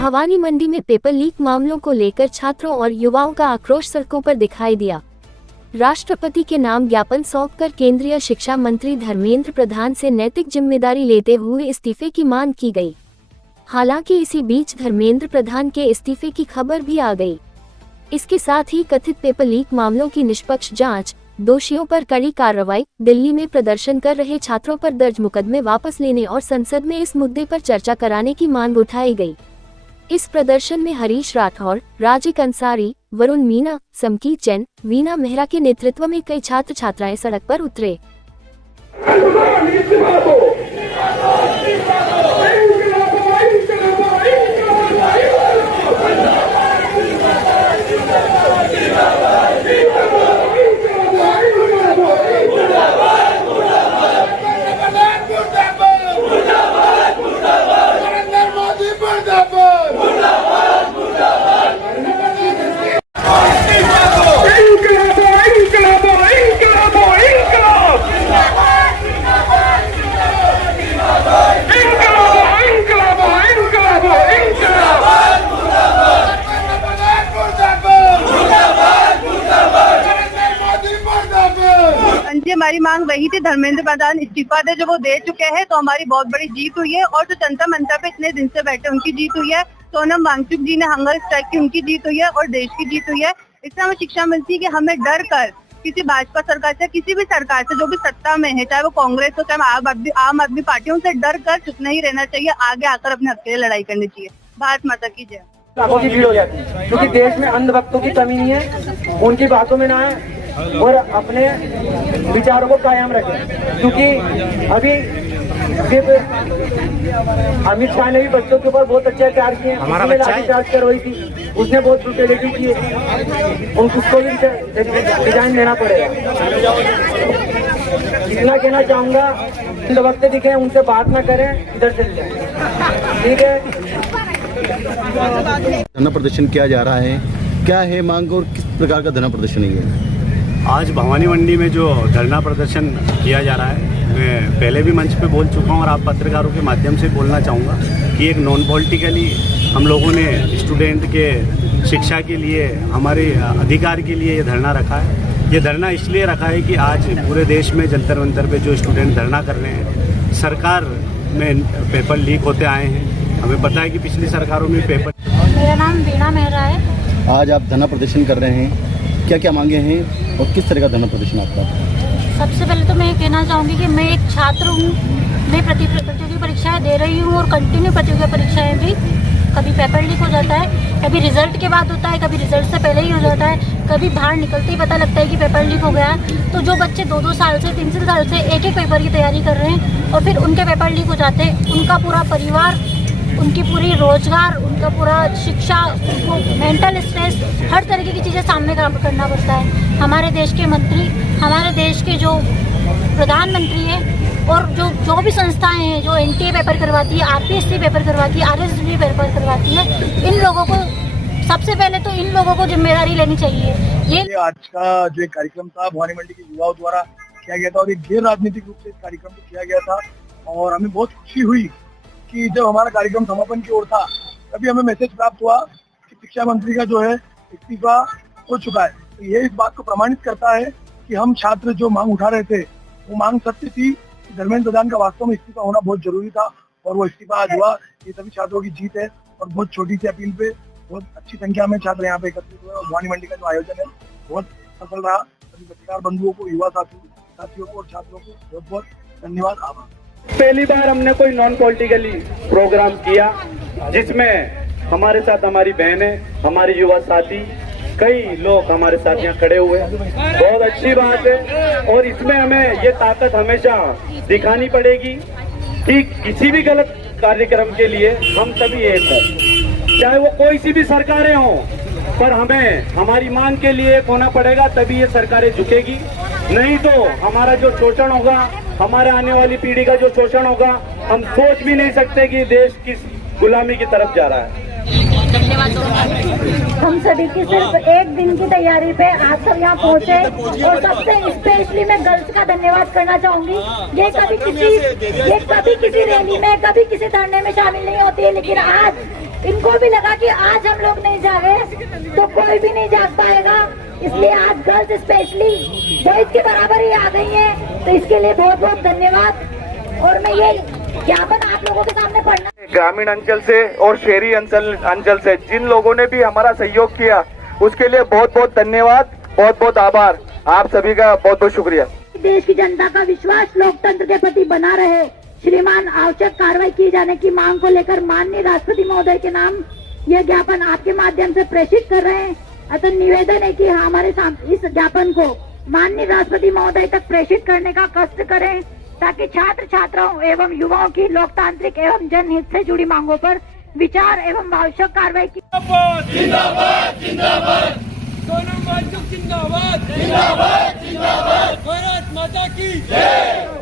भवानी मंडी में paper leak मामलों को लेकर छात्रों और युवाओं का आक्रोश सड़कों पर दिखाई दिया। राष्ट्रपति के नाम ज्ञापन सौंपकर केंद्रीय शिक्षा मंत्री धर्मेंद्र प्रधान से नैतिक जिम्मेदारी लेते हुए इस्तीफे की मांग की गई। हालांकि इसी बीच धर्मेंद्र प्रधान के इस्तीफे की खबर भी आ गई। इसके साथ ही कथित पेपर लीक मामलों की निष्पक्ष जांच, दोषियों पर कड़ी कार्रवाई, दिल्ली में प्रदर्शन कर रहे छात्रों पर दर्ज मुकदमे वापस लेने और संसद में इस मुद्दे पर चर्चा कराने की मांग उठाई गई। इस प्रदर्शन में हरीश राठौर, राजिक अंसारी, वरुण मीना, समकीत जैन, वीना मेहरा के नेतृत्व में कई छात्र छात्राएं सड़क पर उतरे। हमारी मांग वही थी, धर्मेंद्र प्रधान इस्तीफा दे, जो वो दे चुके हैं, तो हमारी बहुत बड़ी जीत हुई है। और जो जनता मंच पे इतने दिन से बैठे उनकी जीत हुई है। सोनम वांगचुक जी ने हंगर स्ट्राइक की, उनकी जीत हुई है और देश की जीत हुई है। इससे हमें शिक्षा मिलती है कि हमें डर कर किसी भाजपा सरकार से, किसी भी सरकार से जो भी सत्ता में है, चाहे वो कांग्रेस हो चाहे आम आदमी पार्टियों से डर कर चुप नहीं रहना चाहिए। आगे आकर अपने हक के लिए लड़ाई करनी चाहिए। भारत माता की जय। लाखों की भीड़ हो जाती है क्योंकि देश में अंधभक्तों की कमी नहीं है, उनकी बातों में ना है और अपने विचारों को कायम रखें। क्योंकि अभी अमित शाह ने भी बच्चों के ऊपर बहुत अच्छे अत्याचार किए, लाठीचार्ज करवाई थी, उसने बहुत ब्रूटैलिटी की है, उसको भी डिजाइन देना पड़ेगा। इतना कहना चाहूंगा, अंधभक्त दिखे उनसे बात ना करें, इधर चले जाए, ठीक है। धरना प्रदर्शन किया जा रहा है, क्या है मांग और किस प्रकार का धरना प्रदर्शन है? आज भवानी मंडी में जो धरना प्रदर्शन किया जा रहा है, मैं पहले भी मंच पे बोल चुका हूँ और आप पत्रकारों के माध्यम से बोलना चाहूँगा कि एक नॉन पॉलिटिकली हम लोगों ने स्टूडेंट के शिक्षा के लिए, हमारे अधिकार के लिए ये धरना रखा है। ये धरना इसलिए रखा है कि आज पूरे देश में जंतर मंतर पे जो स्टूडेंट धरना कर रहे हैं, सरकार में पेपर लीक होते आए हैं। हमें पता है कि पिछली सरकारों में पेपर। मेरा नाम वीना मेहरा है। आज आप धरना प्रदर्शन कर रहे हैं, क्या क्या मांगे हैं और किस तरह का धरना प्रदर्शन आपका? सबसे पहले तो मैं ये कहना चाहूँगी कि मैं एक छात्र हूँ। मैं प्रतियोगी परीक्षाएं दे रही हूँ और कंटिन्यू प्रतियोगी परीक्षाएं भी। कभी पेपर लीक हो जाता है, कभी रिजल्ट के बाद होता है, कभी रिजल्ट से पहले ही हो जाता है, कभी बाहर निकलते ही पता लगता है कि पेपर लीक हो गया है। तो जो बच्चे 2-2 साल से 3-3 साल से एक पेपर की तैयारी कर रहे हैं और फिर उनके पेपर लीक हो जाते हैं, उनका पूरा परिवार, उनकी पूरी रोजगार, उनका पूरा शिक्षा, उनको मेंटल स्ट्रेस, हर तरीके की चीज़ें सामने करना पड़ता है। हमारे देश के मंत्री, हमारे देश के जो प्रधानमंत्री हैं और जो भी संस्थाएं हैं जो NTA पेपर करवाती है, RPSC पेपर करवाती है, RSSB पेपर करवाती है, इन लोगों को सबसे पहले तो इन लोगों को जिम्मेदारी लेनी चाहिए। ये आज का जो एक कार्यक्रम था भवानी मंडी के युवाओं द्वारा किया गया था और एक गैर राजनीतिक रूप से इस कार्यक्रम को किया गया था और हमें बहुत खुशी हुई कि जब हमारा कार्यक्रम समापन की ओर था तभी हमें मैसेज प्राप्त हुआ कि शिक्षा मंत्री का जो है इस्तीफा हो चुका है। तो ये इस बात को प्रमाणित करता है कि हम छात्र जो मांग उठा रहे थे वो मांग सत्य थी। धर्मेंद्र प्रधान का वास्तव में इस्तीफा होना बहुत जरूरी था और वो इस्तीफा आज हुआ। ये सभी छात्रों की जीत है और बहुत छोटी सी अपील पे बहुत अच्छी संख्या में छात्र यहाँ पे एकत्रित हुए और भवानी मंडी का जो आयोजन है बहुत सफल रहा। सभी पत्रकार बंधुओं को, युवा साथियों को और छात्रों को बहुत बहुत धन्यवाद, आभार। पहली बार हमने कोई नॉन पॉलिटिकली प्रोग्राम किया जिसमें हमारे साथ हमारी बहनें, हमारे युवा साथी, कई लोग हमारे साथ यहाँ खड़े हुए। बहुत अच्छी बात है और इसमें हमें ये ताकत हमेशा दिखानी पड़ेगी कि किसी भी गलत कार्यक्रम के लिए हम सभी एक हैं, चाहे वो कोई सी भी सरकारें हों, पर हमें हमारी मांग के लिए एक होना पड़ेगा, तभी ये सरकारें झुकेगी। नहीं तो हमारा जो शोषण होगा, हमारे आने वाली पीढ़ी का जो शोषण होगा, हम सोच भी नहीं सकते कि देश किस गुलामी की तरफ जा रहा है। हम सभी की सिर्फ एक दिन की तैयारी पे आप सब यहाँ पहुँचे और सबसे स्पेशली मैं गर्ल्स का धन्यवाद करना चाहूँगी। ये कभी किसी रैली में, कभी किसी धरने में शामिल नहीं होती है, लेकिन आज इनको भी लगा कि आज हम लोग नहीं जागे तो कोई भी नहीं जाग पाएगा, इसलिए आज गर्ल्स स्पेशली बॉयज के बराबर ही आ गई हैं, तो इसके लिए बहुत बहुत धन्यवाद। और मैं ये ज्ञापन आप लोगों के सामने पढ़ना, ग्रामीण अंचल से और शहरी अंचल से जिन लोगों ने भी हमारा सहयोग किया उसके लिए बहुत बहुत धन्यवाद, बहुत बहुत आभार, आप सभी का बहुत बहुत शुक्रिया। देश की जनता का विश्वास लोकतंत्र के प्रति बना रहे, श्रीमान आवश्यक कार्रवाई की जाने की मांग को लेकर माननीय राष्ट्रपति महोदय के नाम यह ज्ञापन आपके माध्यम से प्रेषित कर रहे हैं। अतः निवेदन है कि हमारे साथ इस ज्ञापन को माननीय राष्ट्रपति महोदय तक प्रेषित करने का कष्ट करें, ताकि छात्र छात्राओं एवं युवाओं की लोकतांत्रिक एवं जनहित से जुड़ी मांगों पर विचार एवं आवश्यक कार्रवाई की। जिंदाबाद जिंदाबाद, सोनम वांगचुक जिंदाबाद जिंदाबाद जिंदाबाद, भारत माता की जय।